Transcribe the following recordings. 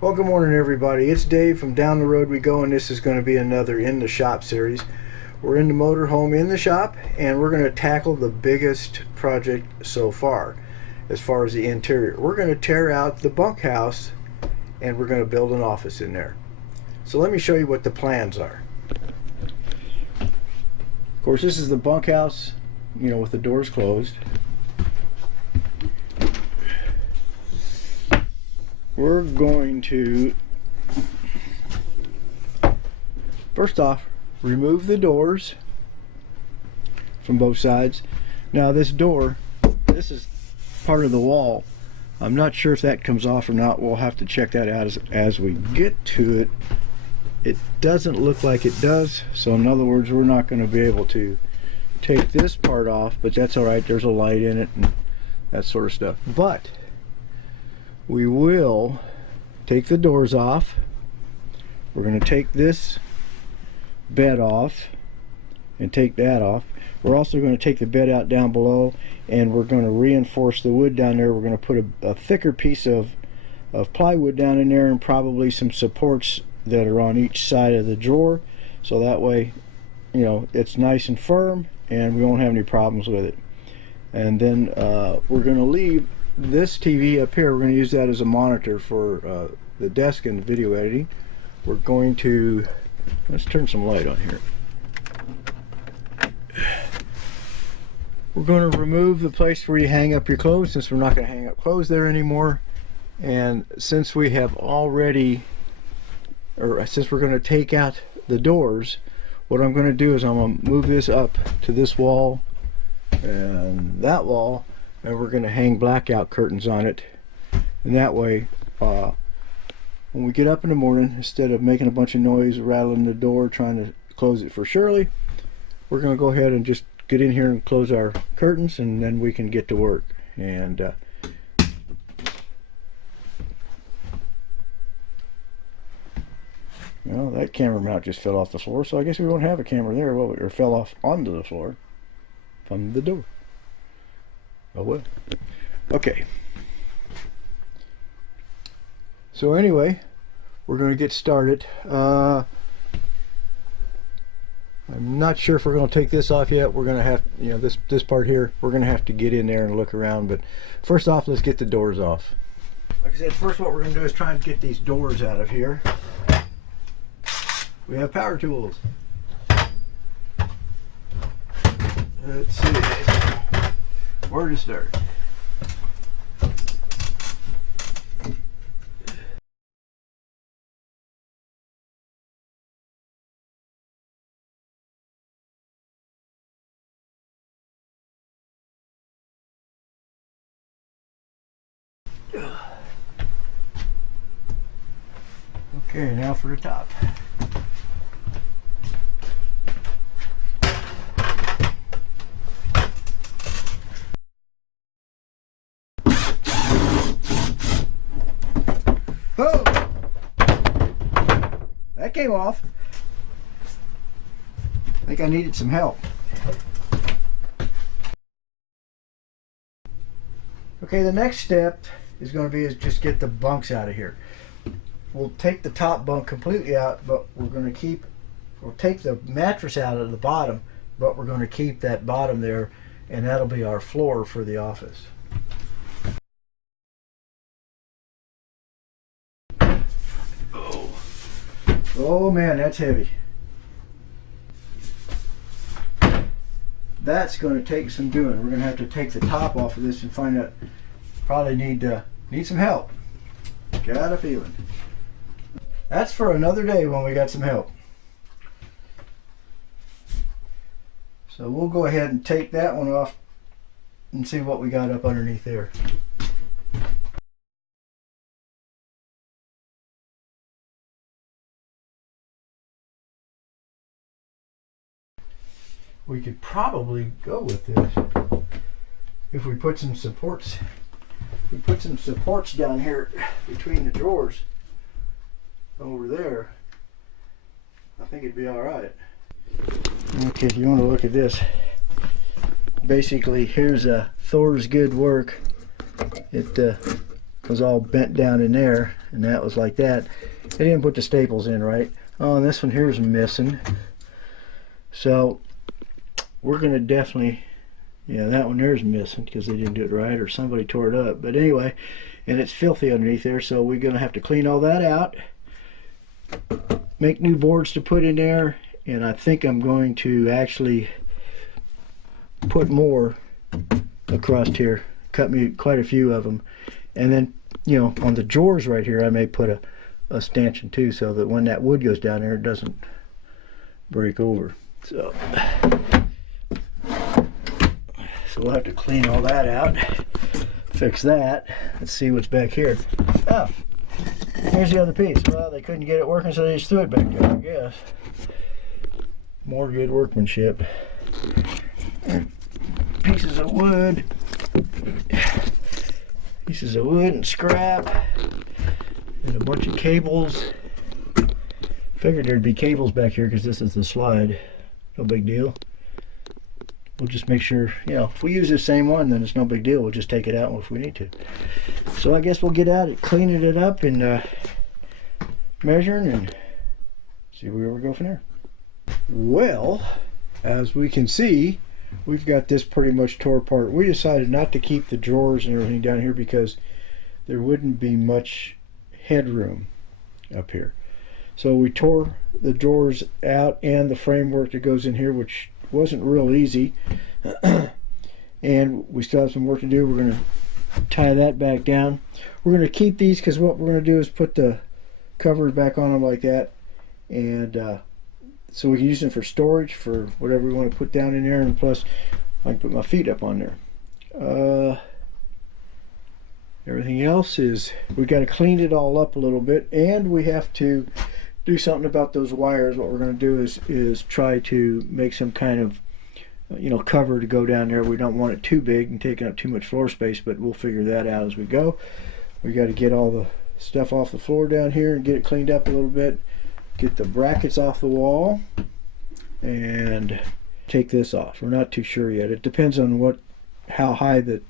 Well, good morning everybody. It's Dave from Down the Road We Go, and this is going to be another In the Shop series. We're in the motorhome in the shop, and we're going to tackle the biggest project so far as the interior. We're going to tear out the bunkhouse and we're going to build an office in there. So let me show you what the plans are. Of course, this is the bunkhouse, you know, with the doors closed. We're going to, first off, remove the doors from both sides. Now this door, this is part of the wall. I'm not sure if that comes off or not. We'll have to check that out as we get to it. It doesn't look like it does, so in other words, we're not going to be able to take this part off, but that's all right. There's a light in it and that sort of stuff. But we will take the doors off. We're going to take this bed off and take that off. We're also going to take the bed out down below, and we're going to reinforce the wood down there. We're going to put a thicker piece of plywood down in there, and probably some supports that are on each side of the drawer, so that way, you know, it's nice and firm and we won't have any problems with it. And then we're going to leave this TV up here. We're going to use that as a monitor for the desk and video editing. We're going to, let's turn some light on here. We're going to remove the place where you hang up your clothes, since we're not going to hang up clothes there anymore. And since we have already, or since we're going to take out the doors, what I'm going to do is I'm going to move this up to this wall and that wall, and we're going to hang blackout curtains on it. And that way, when we get up in the morning, instead of making a bunch of noise rattling the door trying to close it for Shirley, we're going to go ahead and just get in here and close our curtains, and then we can get to work. And well, that camera mount just fell off the floor, so I guess we won't have a camera there, will we? Or fell off onto the floor from the door. Oh well. Okay. So anyway, we're going to get started. I'm not sure if we're going to take this off yet. We're going to have, you know, this part here, we're going to have to get in there and look around. But first off, let's get the doors off. Like I said, first what we're going to do is try and get these doors out of here. We have power tools. Let's see where to start. Okay, now for the top. Oh! That came off. I think I needed some help. Okay, the next step is going to be just get the bunks out of here. We'll take the top bunk completely out, but we're going to we'll take the mattress out of the bottom, but we're going to keep that bottom there, and that'll be our floor for the office. Oh man, that's heavy. That's going to take some doing. We're going to have to take the top off of this and find out. Probably need some help. Got a feeling. That's for another day when we got some help. So we'll go ahead and take that one off and see what we got up underneath there. We could probably go with this if we put some supports. We put some supports down here between the drawers over there. I think it'd be all right. Okay, if you want to look at this, basically here's Thor's good work. It was all bent down in there, and that was like that. They didn't put the staples in right. Oh, and this one here is missing. So we're going to definitely, yeah, that one there's missing because they didn't do it right or somebody tore it up. But anyway, and it's filthy underneath there, so we're going to have to clean all that out, make new boards to put in there, and I think I'm going to actually put more across here, cut me quite a few of them, and then, you know, on the drawers right here I may put a stanchion too, so that when that wood goes down there it doesn't break over. So we'll have to clean all that out, fix that. Let's see what's back here. Oh, here's the other piece. Well, they couldn't get it working, so they just threw it back there, I guess. More good workmanship. Pieces of wood and scrap and a bunch of cables. Figured there'd be cables back here because this is the slide. No big deal. We'll just make sure, you know, if we use the same one, then it's no big deal. We'll just take it out if we need to. So I guess we'll get at it, cleaning it up and measuring and see where we go from there. Well, as we can see, we've got this pretty much tore apart. We decided not to keep the drawers and everything down here because there wouldn't be much headroom up here. So we tore the drawers out and the framework that goes in here, which wasn't real easy. And we still have some work to do. We're going to tie that back down. We're going to keep these because what we're going to do is put the covers back on them like that, and so we can use them for storage for whatever we want to put down in there, and plus I can put my feet up on there. Everything else is, we got to clean it all up a little bit, and we have to do something about those wires. What we're going to do is try to make some kind of, you know, cover to go down there. We don't want it too big and taking up too much floor space, but we'll figure that out as we go. We got to get all the stuff off the floor down here and get it cleaned up a little bit, get the brackets off the wall, and take this off. We're not too sure yet. It depends on how high the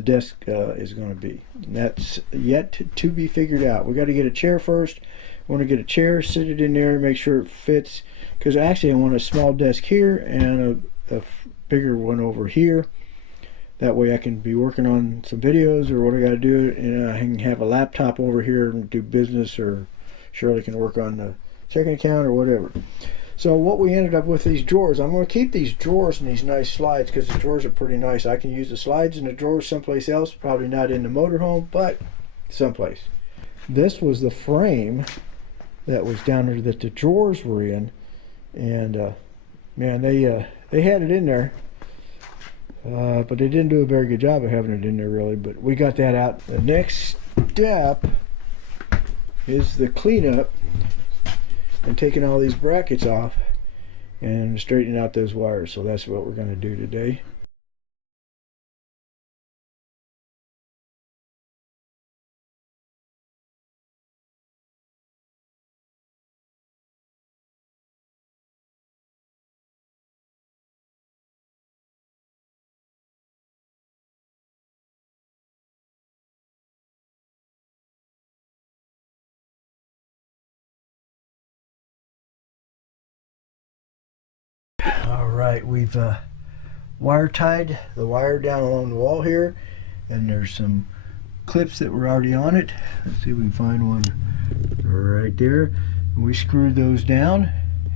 desk is going to be, and that's yet to be figured out. We got to get a chair first. I want to get a chair, sit it in there, make sure it fits, because actually I want a small desk here and a bigger one over here. That way I can be working on some videos or what I got to do, and I can have a laptop over here and do business, or Shirley can work on the second account or whatever. So what we ended up with these drawers, I'm going to keep these drawers and these nice slides because the drawers are pretty nice. I can use the slides and the drawers someplace else, probably not in the motorhome, but someplace. This was the frame that was down there that the drawers were in, and man, they had it in there, but they didn't do a very good job of having it in there really, but we got that out. The next step is the cleanup and taking all these brackets off and straightening out those wires. So that's what we're going to do today. Alright, we've wire tied the wire down along the wall here, and there's some clips that were already on it. Let's see if we can find one right there. We screwed those down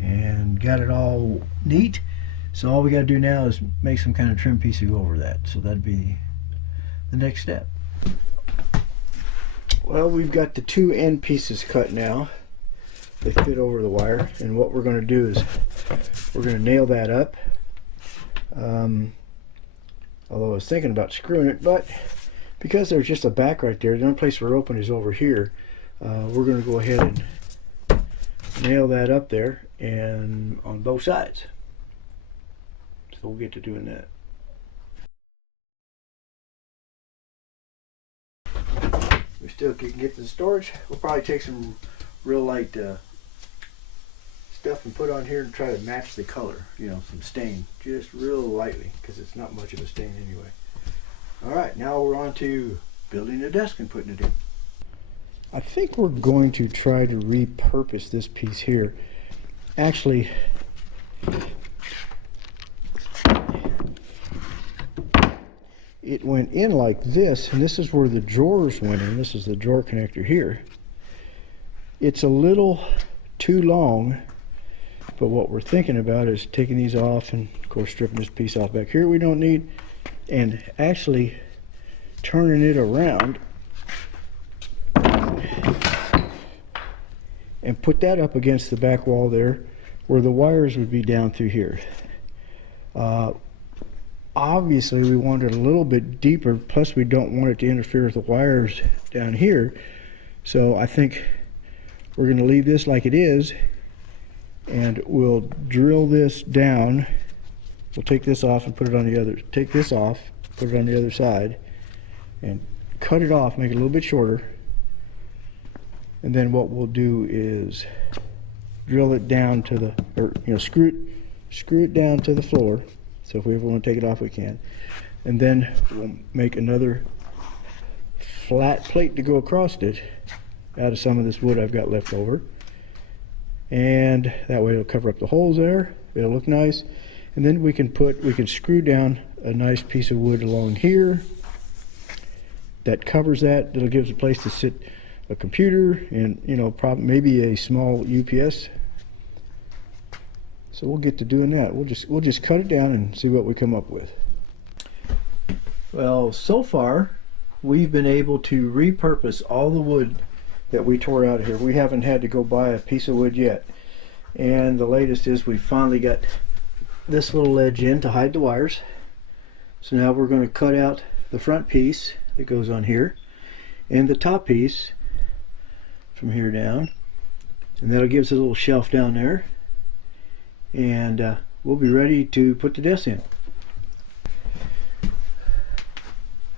and got it all neat. So all we got to do now is make some kind of trim piece to go over that. So that'd be the next step. Well, we've got the two end pieces cut now. They fit over the wire, and what we're going to do is we're going to nail that up. Although I was thinking about screwing it, but because there's just a back right there, the only place we're open is over here. We're going to go ahead and nail that up there, and on both sides. So we'll get to doing that. We still can get to the storage. We'll probably take some real light stuff and put on here and try to match the color, you know, some stain, just real lightly, because it's not much of a stain anyway. All right, now we're on to building a desk and putting it in. I think we're going to try to repurpose this piece here. Actually, it went in like this, and this is where the drawers went in. This is the drawer connector here. It's a little too long, but what we're thinking about is taking these off and of course stripping this piece off back here we don't need, and actually turning it around and put that up against the back wall there where the wires would be down through here. Obviously we want it a little bit deeper, plus we don't want it to interfere with the wires down here, so I think we're going to leave this like it is, and we'll drill this down. We'll take this off and put it on the other, take this off, put it on the other side, and cut it off, make it a little bit shorter. And then what we'll do is drill it down to the, or screw it down to the floor. So if we ever want to take it off, we can. And then we'll make another flat plate to go across it out of some of this wood I've got left over. And that way it'll cover up the holes there. It'll look nice. And then we can screw down a nice piece of wood along here that covers that. It'll give us a place to sit a computer and maybe a small UPS. So we'll get to doing that. We'll just cut it down and see what we come up with. Well, so far we've been able to repurpose all the wood that we tore out of here. We haven't had to go buy a piece of wood yet. And the latest is we finally got this little ledge in to hide the wires. So now we're going to cut out the front piece that goes on here and the top piece from here down, and that'll give us a little shelf down there, and we'll be ready to put the desk in.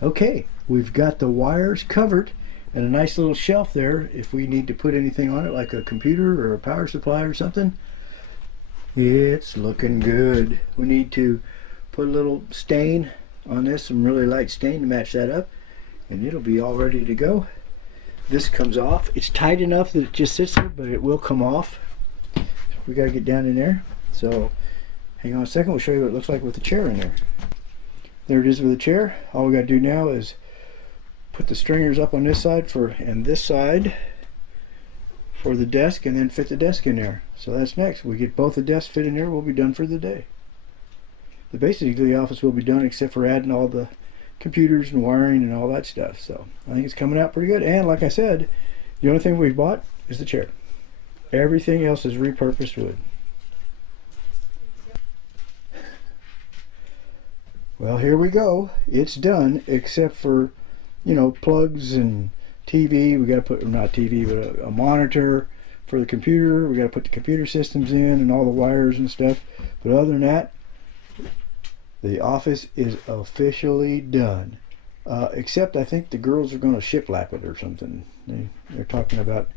Okay, we've got the wires covered and a nice little shelf there if we need to put anything on it, like a computer or a power supply or something. It's looking good. We need to put a little stain on this, some really light stain to match that up, and it'll be all ready to go. This comes off. It's tight enough that it just sits there, but it will come off. We got to get down in there. So hang on a second, we'll show you what it looks like with the chair in there. There it is with the chair. All we got to do now is put the stringers up on this side and this side for the desk, and then fit the desk in there. So that's next. We get both the desks fit in there, we'll be done for the day. Basically the office will be done except for adding all the computers and wiring and all that stuff. So I think it's coming out pretty good. And like I said, the only thing we've bought is the chair. Everything else is repurposed wood. Well, here we go. It's done, except for plugs and TV. We got to put, not TV, but a monitor for the computer. We got to put the computer systems in and all the wires and stuff. But other than that, the office is officially done. Except I think the girls are going to shiplap it or something. They're talking about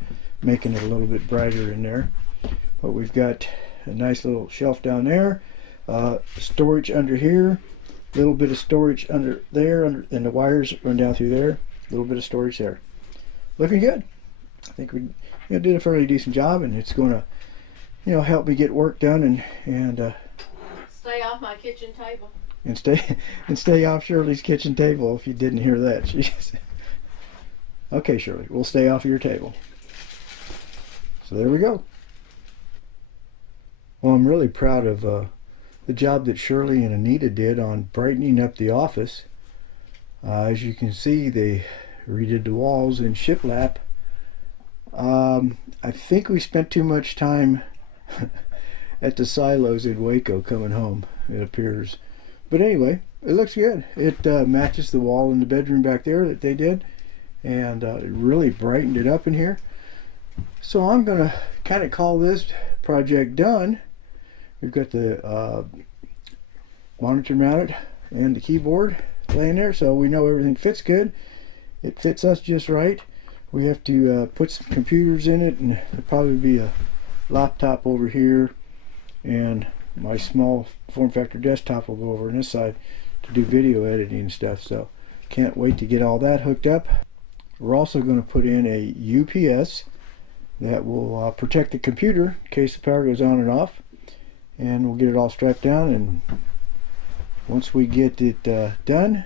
making it a little bit brighter in there. But we've got a nice little shelf down there. Storage under here. A little bit of storage under there, and the wires run down through there. A little bit of storage there. Looking good. I think we did a fairly decent job, and it's going to help me get work done and stay off my kitchen table. And stay off Shirley's kitchen table. If you didn't hear that, she's okay, Shirley. We'll stay off your table. So there we go. Well, I'm really proud of the job that Shirley and Anita did on brightening up the office. As you can see, they redid the walls in shiplap. I think we spent too much time at the silos in Waco coming home, it appears. But anyway, it looks good. It matches the wall in the bedroom back there that they did, and it really brightened it up in here. So I'm going to kind of call this project done. We've got the monitor mounted and the keyboard laying there, so we know everything fits good. It fits us just right. We have to put some computers in it, and there'll probably be a laptop over here, and my small form factor desktop will go over on this side to do video editing and stuff. So Can't wait to get all that hooked up. We're also going to put in a UPS that will protect the computer in case the power goes on and off. And we'll get it all strapped down, and once we get it done,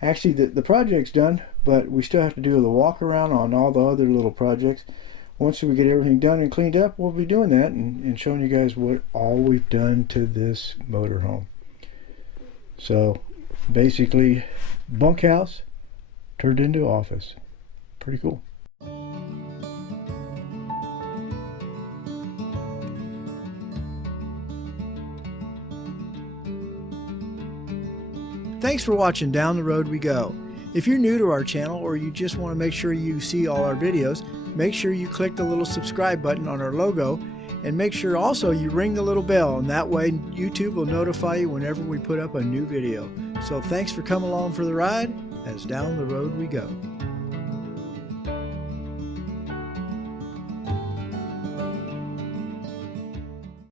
actually the project's done, but we still have to do the walk around on all the other little projects. Once we get everything done and cleaned up, we'll be doing that and showing you guys what all we've done to this motorhome. So basically, bunkhouse turned into office. Pretty cool. Thanks for watching Down the Road We Go. If you're new to our channel, or you just want to make sure you see all our videos, make sure you click the little subscribe button on our logo, and make sure also you ring the little bell, and that way YouTube will notify you whenever we put up a new video. So thanks for coming along for the ride as Down the Road We Go.